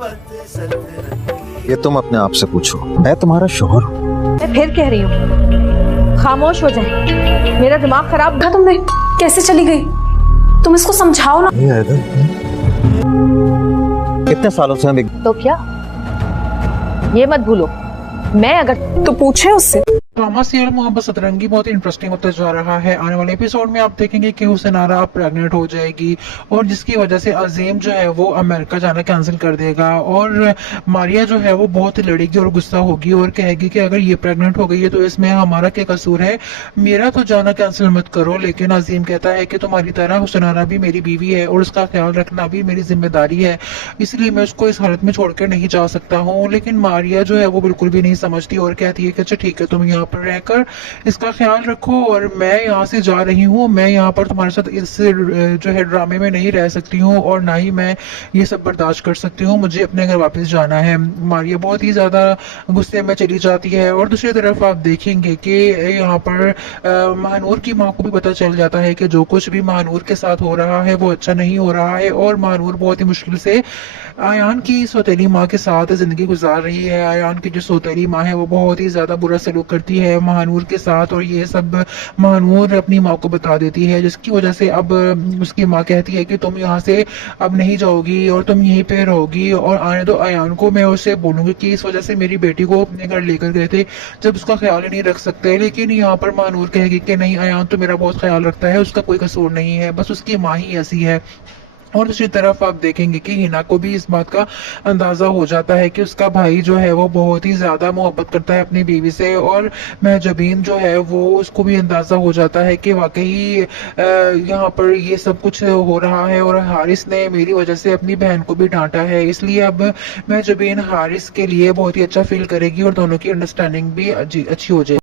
ये तुम अपने आप से पूछो, मैं तुम्हारा शोहर हूँ। मैं फिर कह रही हूँ, खामोश हो जाए, मेरा दिमाग खराब। कहा तुमने, कैसे चली गई? तुम इसको समझाओ ना। कितने सालों से हम एक तो क्या, ये मत भूलो, मैं अगर तो पूछे उससे। ड्रामा सीरियल मोहब्बत सतरंगी बहुत ही इंटरेस्टिंग होता जा रहा है। आने वाले एपिसोड में आप देखेंगे कि हुसैनारा प्रेग्नेंट हो जाएगी और जिसकी वजह से अजीम जो है वो अमेरिका जाना कैंसिल कर देगा और मारिया जो है वो बहुत ही लड़ेगी और गुस्सा होगी और कहेगी कि अगर ये प्रेग्नेंट हो गई है तो इसमें हमारा क्या कसूर है, मेरा तो जाना कैंसिल मत करो। लेकिन अजीम कहता है कि तुम्हारी तरह हुसैनारा भी मेरी बीवी है और उसका ख्याल रखना भी मेरी जिम्मेदारी है, इसलिए मैं उसको इस हालत में छोड़कर नहीं जा सकता हूँ। लेकिन मारिया जो है वो बिल्कुल भी नहीं समझती और कहती है कि अच्छा ठीक है, तुम यहाँ पर रहकर इसका ख्याल रखो और मैं यहाँ से जा रही हूँ, मैं यहाँ पर तुम्हारे साथ इस जो है ड्रामे में नहीं रह सकती हूँ और ना ही मैं ये सब बर्दाश्त कर सकती हूँ, मुझे अपने घर वापस जाना है। मारिया बहुत ही ज्यादा गुस्से में चली जाती है और दूसरी तरफ आप देखेंगे कि यहाँ पर महानूर की माँ को भी पता चल जाता है कि जो कुछ भी महानूर के साथ हो रहा है वो अच्छा नहीं हो रहा है और महानूर बहुत ही मुश्किल से आयान की सौतेली माँ के साथ जिंदगी गुजार रही है। आयान की जो सौतेली माँ है वो बहुत ही ज्यादा बुरा सलूक करती है महानूर के साथ और ये सब महानूर अपनी माँ को बता देती है, जिसकी वजह से अब उसकी माँ कहती है कि तुम यहाँ से अब नहीं जाओगी और तुम यहीं पे रहोगी और आने दो आयान को, मैं उससे बोलूंगी कि इस वजह से मेरी बेटी को अपने घर लेकर गए थे जब उसका ख्याल ही नहीं रख सकते। लेकिन यहाँ पर महानूर कहेगी कि नहीं, आयान तो मेरा बहुत ख्याल रखता है, उसका कोई कसूर नहीं है, बस उसकी माँ ही ऐसी है। और दूसरी तरफ आप देखेंगे कि हिना को भी इस बात का अंदाजा हो जाता है कि उसका भाई जो है वो बहुत ही ज्यादा मोहब्बत करता है अपनी बीवी से और महजबीन जो है वो उसको भी अंदाजा हो जाता है कि वाकई यहाँ पर ये सब कुछ हो रहा है और हारिस ने मेरी वजह से अपनी बहन को भी डांटा है, इसलिए अब महजबीन हारिस के लिए बहुत ही अच्छा फील करेगी और दोनों की अंडरस्टैंडिंग भी अच्छी हो जाएगी।